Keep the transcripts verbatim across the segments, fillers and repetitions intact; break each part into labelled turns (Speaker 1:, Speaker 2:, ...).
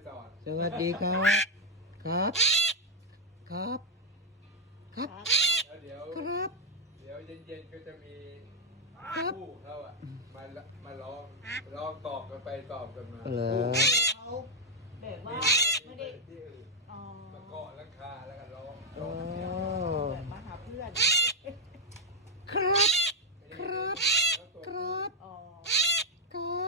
Speaker 1: สอน
Speaker 2: สวัสดีครับ ครับ ครับ ครับ
Speaker 1: แล้วเดี๋ยว
Speaker 2: ครับ
Speaker 1: เดี๋ยวเย็นๆก็จะมี
Speaker 2: ครับ
Speaker 1: คู่เขาอ่ะมาละมาร้องร้องตอบกันไปตอบกันมา
Speaker 2: เหรอ
Speaker 3: เขาแบบว่าไม่ได้
Speaker 1: ที่อื่น
Speaker 3: อ๋อ
Speaker 1: มาเกาะหลังคาแล้วก็ร้อง
Speaker 2: โอ้
Speaker 3: แบบมาหาเพื่อน
Speaker 2: ครับ ครับ ครับ
Speaker 3: อ๋อ
Speaker 2: ครับ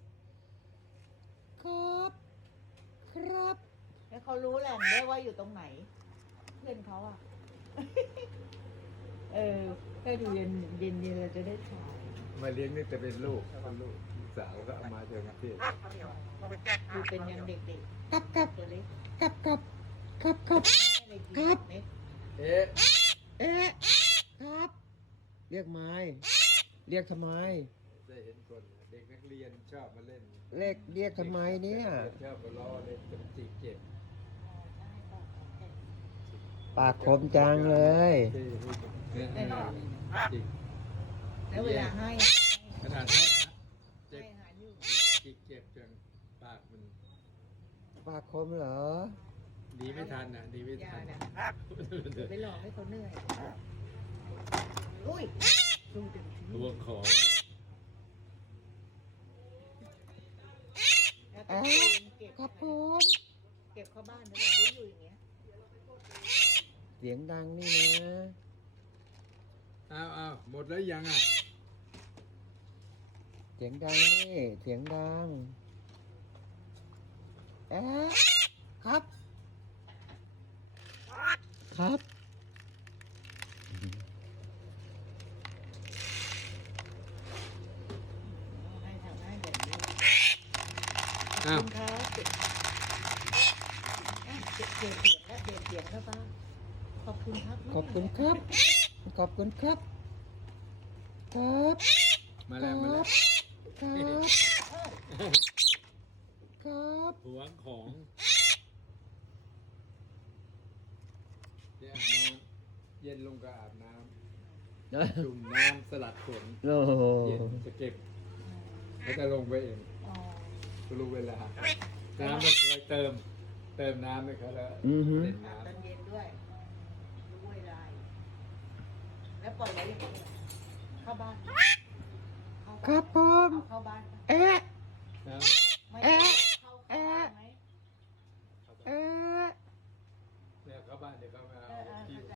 Speaker 2: ครับ ครับ
Speaker 3: แล้วเขารู้แหล่งด้วยว่าอยู่ตรงไหน เพื่อนเขาอ่ะ เออถ้าอยู่เย็นเย็นเย็นเราจะได้ถ่าย
Speaker 1: มาเลี้ยงนี่แต่เป็นลูกเป็นลูกลูกสาวก็เอามาจากกรุงเทพ
Speaker 3: ดูเป็นยังเด็ก
Speaker 2: ครับครับ
Speaker 3: ๆตัวเล็ก
Speaker 2: ครับครับครับครับ
Speaker 3: ไม่ได้กิน
Speaker 2: ครับ
Speaker 3: เม็ด
Speaker 1: เอ๊ะ
Speaker 2: เอ๊ะ ครับ เรียกไม้ เรียกทำไม
Speaker 1: ได้เห็นคนเด็กนักเรียนชอบมาเล่น
Speaker 2: เรียกเรียกทำไมเนี่ย
Speaker 1: ชอบมาล้อเล่นจะจีบเก็บ
Speaker 2: ปากคมจังเลย
Speaker 1: ที่ที่เนี่ยจิก
Speaker 3: แล้วเวลาให้
Speaker 1: ขนาดให้นะ
Speaker 3: ให้
Speaker 1: เจ็บ
Speaker 3: อาหารอยู่
Speaker 1: จิกเก็บจนปากมัน
Speaker 2: ปากคมเหรอ
Speaker 1: ดีไม่ทันนะดีไม่
Speaker 3: ยา
Speaker 1: ทัน
Speaker 3: นะเดี๋ยวไปหลอกให้เขาเหนื่อยอุ้ยดูเด็ก
Speaker 1: ทวงของ
Speaker 3: แล้วก็เก็บเก็บ
Speaker 2: ครับผม
Speaker 3: เก็บเข้าบ้านแล้วเราได้อยู่อย่างเงี้ย
Speaker 2: เสียงดังนี่นะ
Speaker 1: อ้าวอ้าวหมดแล้วยังอ่ะ
Speaker 2: เสียงดังนี่ เสียงดัง เอ๊ะ ครับ ครับ
Speaker 3: ให้ทำให้แบบนี้
Speaker 1: อ้าว
Speaker 3: คุณครับเก็บเก็บเก็บเสียงและเก็บเสียงแล้วป้าขอบคุณครับ
Speaker 2: ขอบคุณครับ ขอบคุณครับ ครับ
Speaker 1: มาแล้วมาแล้ว
Speaker 2: ครับ ครับ
Speaker 1: หวงของเดี๋ยวอาบน้ำเย็นลงก็อาบน้ำจุ่มน้ำสลัดขน
Speaker 2: โอ้โห
Speaker 1: เย็นจะเก็บแล้วก็ลงไปเอง
Speaker 3: อ๋อ
Speaker 1: ก็รู้เวลา น้ำไม่เคยเติม เติมน้ำไม่เคยแล้ว
Speaker 2: อือฮึ
Speaker 1: เล่น
Speaker 3: อาบ
Speaker 1: น้
Speaker 3: ตอนเย็นด้วยรู้เวลาแล้วปล่อยไว้อย่างนี้เข้าบ้านเข้า
Speaker 2: ครั
Speaker 3: ้า
Speaker 2: บ
Speaker 3: น
Speaker 2: ผม
Speaker 3: เอาเข้าบ้าน
Speaker 2: เอ๊ะ
Speaker 1: ำน้ำ
Speaker 3: ไม่
Speaker 2: เอ๊ะ
Speaker 3: เข้าเข้าบ้านไหม
Speaker 2: เอ๊ะ
Speaker 1: เนี่ยเข้าบ้านเดี๋ยวเขามา
Speaker 3: เอ
Speaker 1: เอา
Speaker 3: อเออ
Speaker 1: ที่